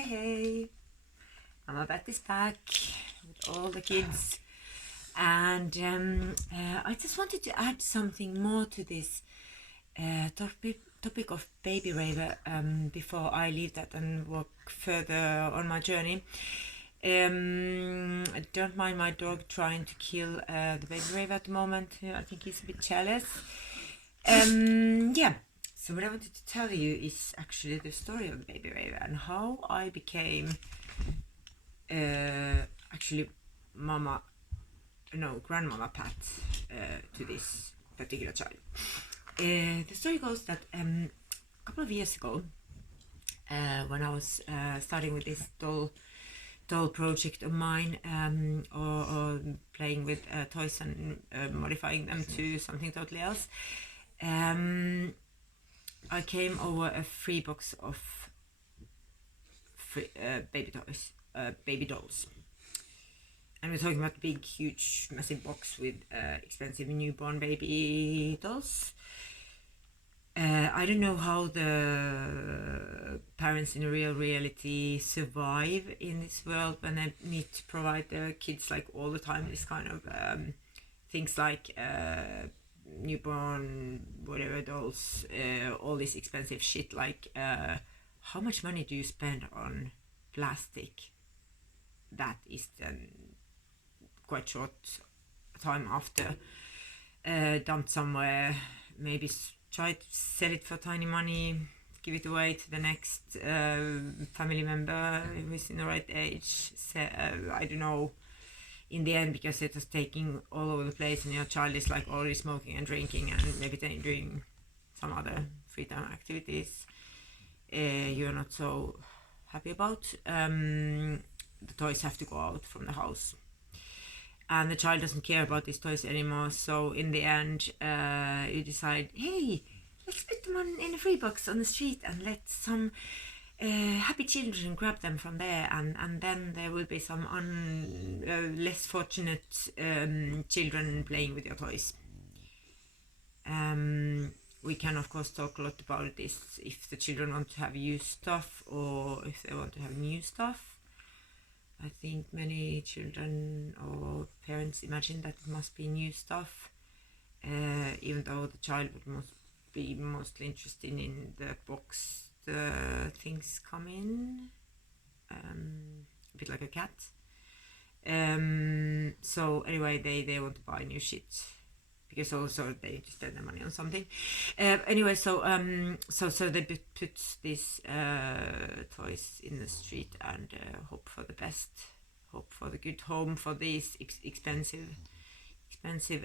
Hey, Mama Bat is back with all the kids, and I just wanted to add something more to this topic of baby raver before I leave that and walk further on my journey. I don't mind my dog trying to kill the baby raver at the moment. I think he's a bit jealous. Yeah. So what I wanted to tell you is actually the story of the baby raver and how I became actually grandmama Pat to this particular child. The story goes that a couple of years ago, when I was starting with this doll project of mine, or playing with toys and modifying them to something totally else, I came over a free box of baby toys, baby dolls. And we're talking about a big, huge, massive box with expensive newborn baby dolls. I don't know how the parents in real reality survive in this world when they need to provide their kids like all the time this kind of things like newborn whatever dolls, all this expensive shit. Like how much money do you spend on plastic that is then quite short time after dumped somewhere, maybe try to sell it for tiny money, give it away to the next family member who is in the right age, I don't know, in the end, because it was taking all over the place and your child is like already smoking and drinking and maybe then doing some other free time activities you're not so happy about, the toys have to go out from the house. And the child doesn't care about these toys anymore. So in the end, you decide, hey, let's put them in a free box on the street and let some happy children grab them from there. And then there will be some less fortunate children playing with your toys. We can, of course, talk a lot about this if the children want to have used stuff or if they want to have new stuff. I think many children or parents imagine that it must be new stuff, even though the child would be mostly interested in the box the things come in, a bit like a cat. So anyway, they want to buy new shit because also they need to spend their money on something. Anyway, so they put these toys in the street and hope for the best, hope for the good home for these expensive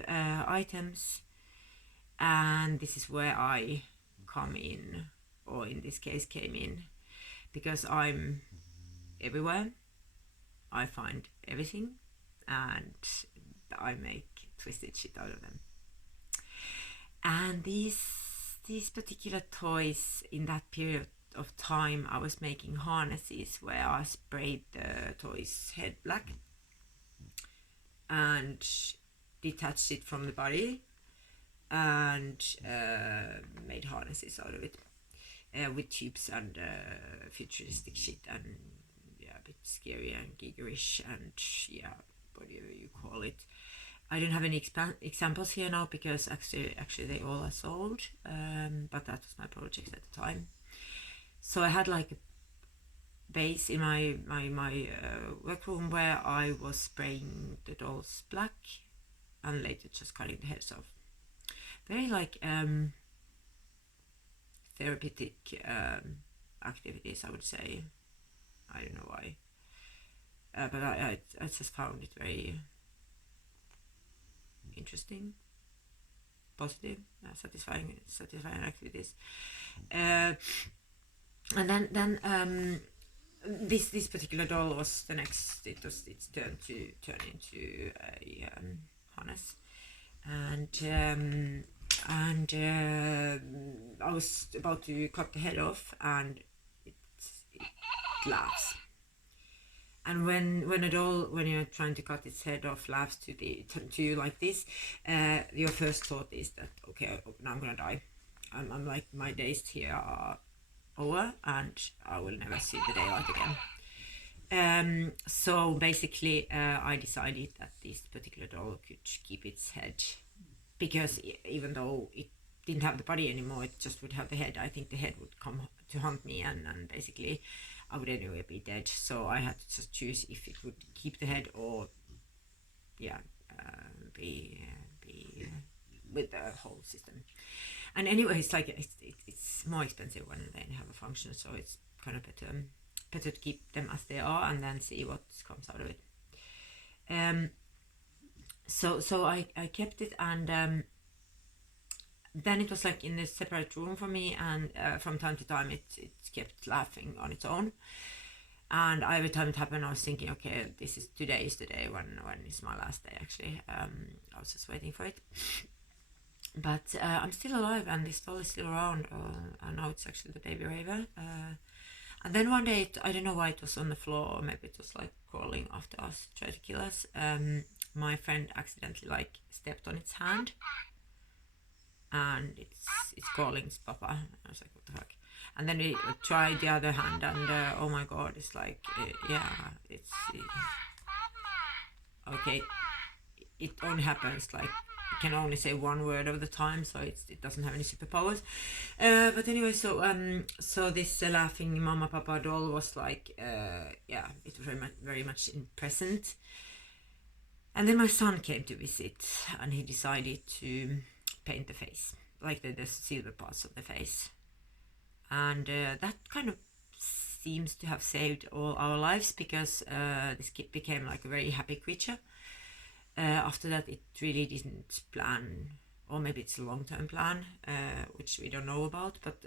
items. And this is where I come in, or in this case came in, because I'm everywhere. I find everything and I make twisted shit out of them. And these particular toys, in that period of time, I was making harnesses where I sprayed the toy's head black and detached it from the body and made harnesses out of it with tubes and futuristic shit and a bit scary and giggerish and whatever you call it. I don't have any examples here now because actually they all are sold, but that was my project at the time. So I had like a base in my workroom where I was spraying the dolls black and later just cutting the heads off. Very like therapeutic activities, I would say. I don't know why, but I just found it very interesting, positive, satisfying activities. And then this particular doll was the next. It's turned into a harness, and I was about to cut the head off, and it laughs. And when you're trying to cut its head off, laughs to you like this, your first thought is that, okay, now I'm gonna die. I'm like, my days here are over and I will never see the daylight again. So basically, I decided that this particular doll could keep its head, because even though it didn't have the body anymore, it just would have the head. I think the head would come to hunt me, and basically I would anyway be dead. So I had to just choose if it would keep the head or, yeah, be with the whole system. And anyway, it's like it's more expensive when they have a function, so it's kind of better to keep them as they are and then see what comes out of it. So I kept it, and then it was like in a separate room for me, and from time to time it kept laughing on its own. And every time it happened, I was thinking, okay, today is the day when it's my last day. Actually, I was just waiting for it. But I'm still alive, and this doll is still around. And now it's actually the baby raver. And then one day, I don't know why it was on the floor, or maybe it was like crawling after us, trying to kill us. My friend accidentally like stepped on its hand, and it's calling its papa. I was like, what the fuck? And then we tried the other hand, and oh my god, it's like, it's okay. It only happens like it can only say one word at the time, so it doesn't have any superpowers. But anyway, so this laughing mama papa doll was like, it was very much in present. And then my son came to visit, and he decided to paint the face, like the silver parts of the face. And that kind of seems to have saved all our lives, because this kid became like a very happy creature. After that, it really didn't plan, or maybe it's a long-term plan, which we don't know about. But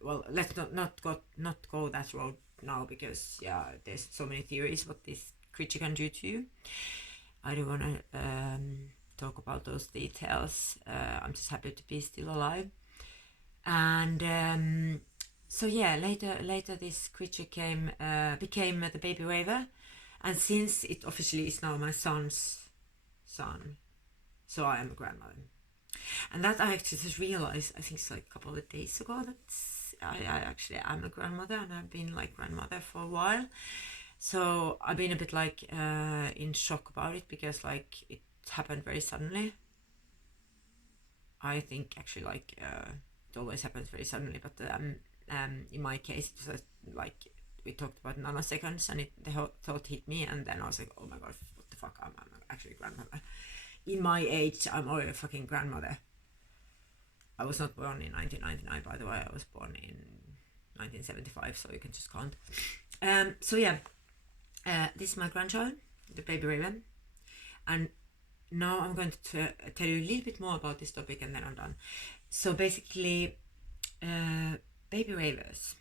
well, let's not go that road now, because there's so many theories what this creature can do to you. I don't want to talk about those details. I'm just happy to be still alive. And so later this creature became the baby raver, and since it officially is now my son's son, so I am a grandmother. And that I actually just realized, I think it's like a couple of days ago, that I actually am a grandmother, and I've been like grandmother for a while. So I've been a bit like in shock about it, because like it happened very suddenly. I think actually like it always happens very suddenly, but in my case it was like we talked about nanoseconds, and the thought hit me, and then I was like, oh my god, what the fuck, I'm actually a grandmother. In my age, I'm already a fucking grandmother. I was not born in 1999, by the way. I was born in 1975, so you can just count. This is my grandchild, the baby raven, and now I'm going to tell you a little bit more about this topic, and then I'm done. So basically, baby ravers,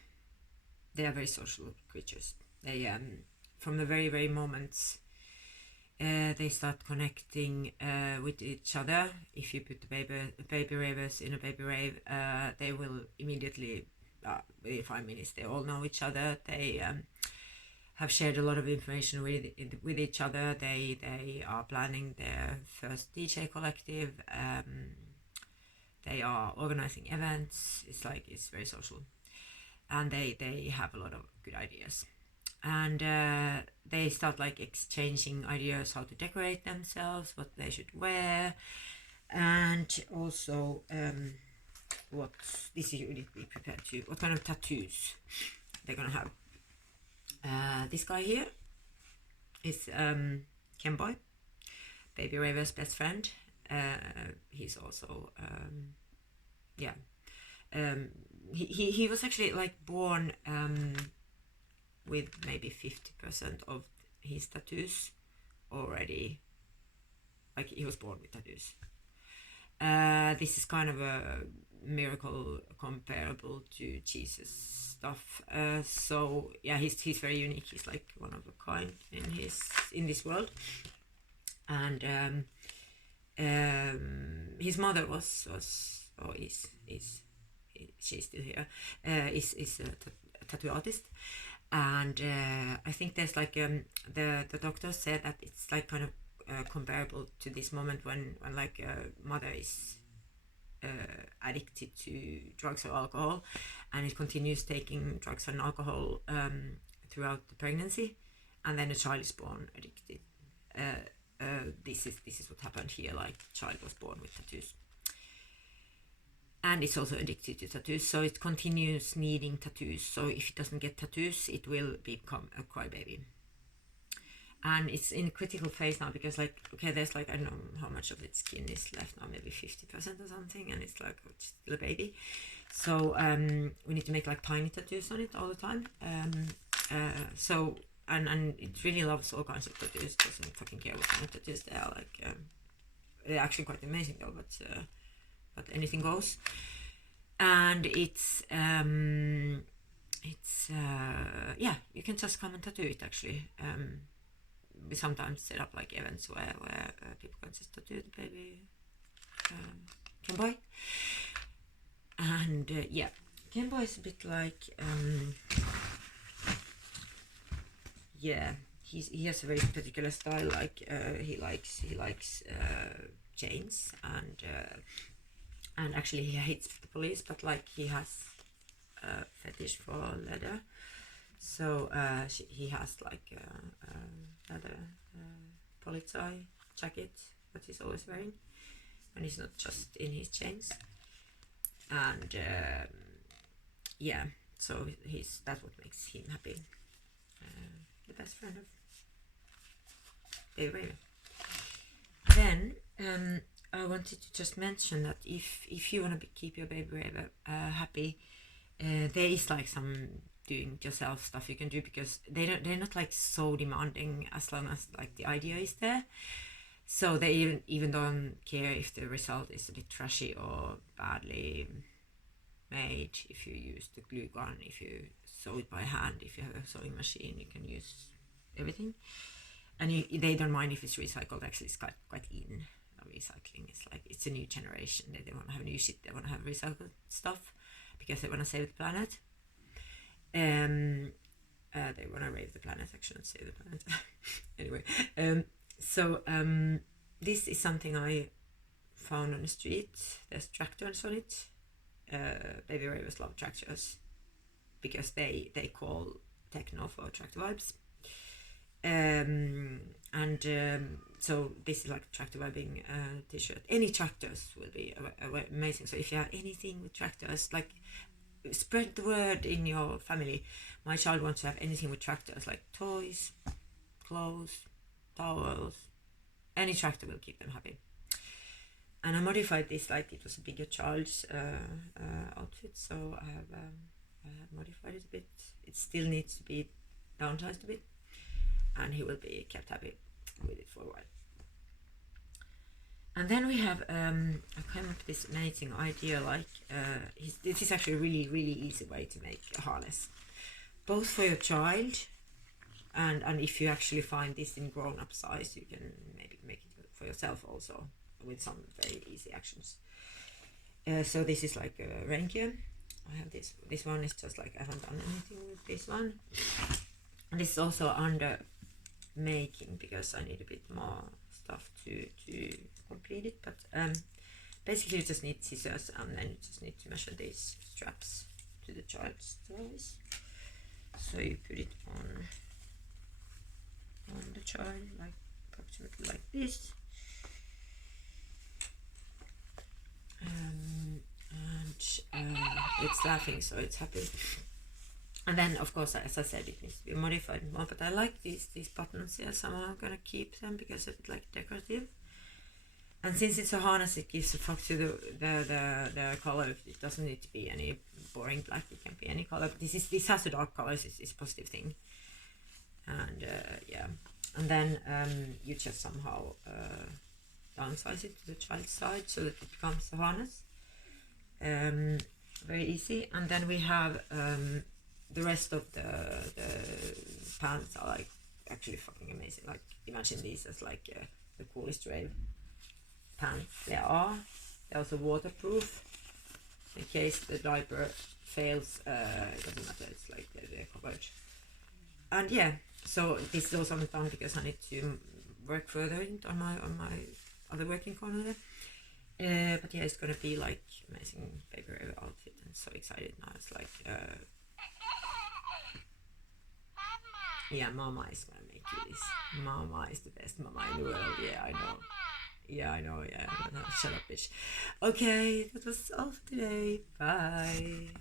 they are very social creatures. They from the very, very moments they start connecting with each other. If you put the baby ravers in a baby rave, they will immediately, within 5 minutes, they all know each other. They have shared a lot of information with each other. They are planning their first DJ collective. They are organizing events. It's very social, and they have a lot of good ideas. And they start like exchanging ideas how to decorate themselves, what they should wear, and also what this you need to be prepared to, what kind of tattoos they're gonna have. This guy here is Kenboy, baby Raver's best friend. He's also he was actually like born with maybe 50% of his tattoos already. Like he was born with tattoos. This is kind of a miracle comparable to Jesus stuff. So yeah, he's very unique. He's like one of a kind in this world. And his mother was she's still here. Is a tattoo artist. And I think there's like the doctor said that it's like kind of comparable to this moment when like a mother is addicted to drugs or alcohol, and it continues taking drugs and alcohol throughout the pregnancy, and then a child is born addicted. This is what happened here. Like, child was born with tattoos, and it's also addicted to tattoos, so it continues needing tattoos. So if it doesn't get tattoos, it will become a crybaby. And it's in a critical phase now because, like, okay, there's like, I don't know how much of its skin is left now, maybe 50% or something, and it's like, it's still a baby. So we need to make like tiny tattoos on it all the time. So and it really loves all kinds of tattoos. Doesn't fucking care what kind of tattoos they are. Like, they're actually quite amazing though, but anything goes. And it's yeah, you can just come and tattoo it actually. We sometimes set up like events where people can just tattoo the baby Kenboy. And yeah, Kenboy is a bit like yeah, he has a very particular style. Like, he likes chains, and actually he hates the police, but like he has a fetish for leather. So he has like a leather polizei jacket that he's always wearing, and he's not just in his chains. And yeah, so that's what makes him happy. The best friend of Baby Raver. Then I wanted to just mention that if you want to keep your Baby Raver happy, there is like some doing it yourself stuff you can do, because they're not like so demanding as long as like the idea is there. So they even don't care if the result is a bit trashy or badly made. If you use the glue gun, if you sew it by hand, if you have a sewing machine, you can use everything. And they don't mind if it's recycled. Actually, it's quite in recycling. It's like, it's a new generation. They don't want to have new shit. They want to have recycled stuff because they want to save the planet. They want to rave the planet, actually, and save the planet. Anyway, so this is something I found on the street. There's tractors on it. Baby Ravers love tractors because they call techno for tractor vibes. So this is like a tractor vibing t-shirt. Any tractors will be amazing. So if you have anything with tractors, like, spread the word in your family. My child wants to have anything with tractors, like toys, clothes, towels. Any tractor will keep them happy. And I modified this like it was a bigger child's outfit, so I have modified it a bit. It still needs to be downsized a bit, and he will be kept happy with it for a while. And then we have, I came up with this amazing idea, like, this is actually a really, really easy way to make a harness, both for your child, and if you actually find this in grown-up size, you can maybe make it for yourself also, with some very easy actions. So this is like a reindeer. I have this one is just like, I haven't done anything with this one. And this is also under making because I need a bit more stuff to complete it, but basically you just need scissors, and then you just need to measure these straps to the child's toys. So you put it on the child, like approximately like this, and it's laughing, so it's happy. And then, of course, as I said, it needs to be modified more, but I like these buttons here, so I'm gonna keep them because it's like decorative. And since it's a harness, it gives a fuck to the color. It doesn't need to be any boring black. It can be any color. But this has a dark color. It's a positive thing. And yeah, and then you just somehow downsize it to the child's side so that it becomes a harness. Very easy. And then we have the rest of the pants are like actually fucking amazing. Like, imagine these as like the coolest rave pants there are. They're also waterproof in case the diaper fails. It doesn't matter, it's like they're covered. And yeah, so this is also done because I need to work further on my other working corner there. But yeah, it's gonna be like amazing paper outfit. I'm so excited now. It's like yeah, Mama is gonna make you this. Mama is the best mama in the world. Yeah, I know. Yeah, I know. Yeah, shut up, bitch. Okay, that was all for today. Bye.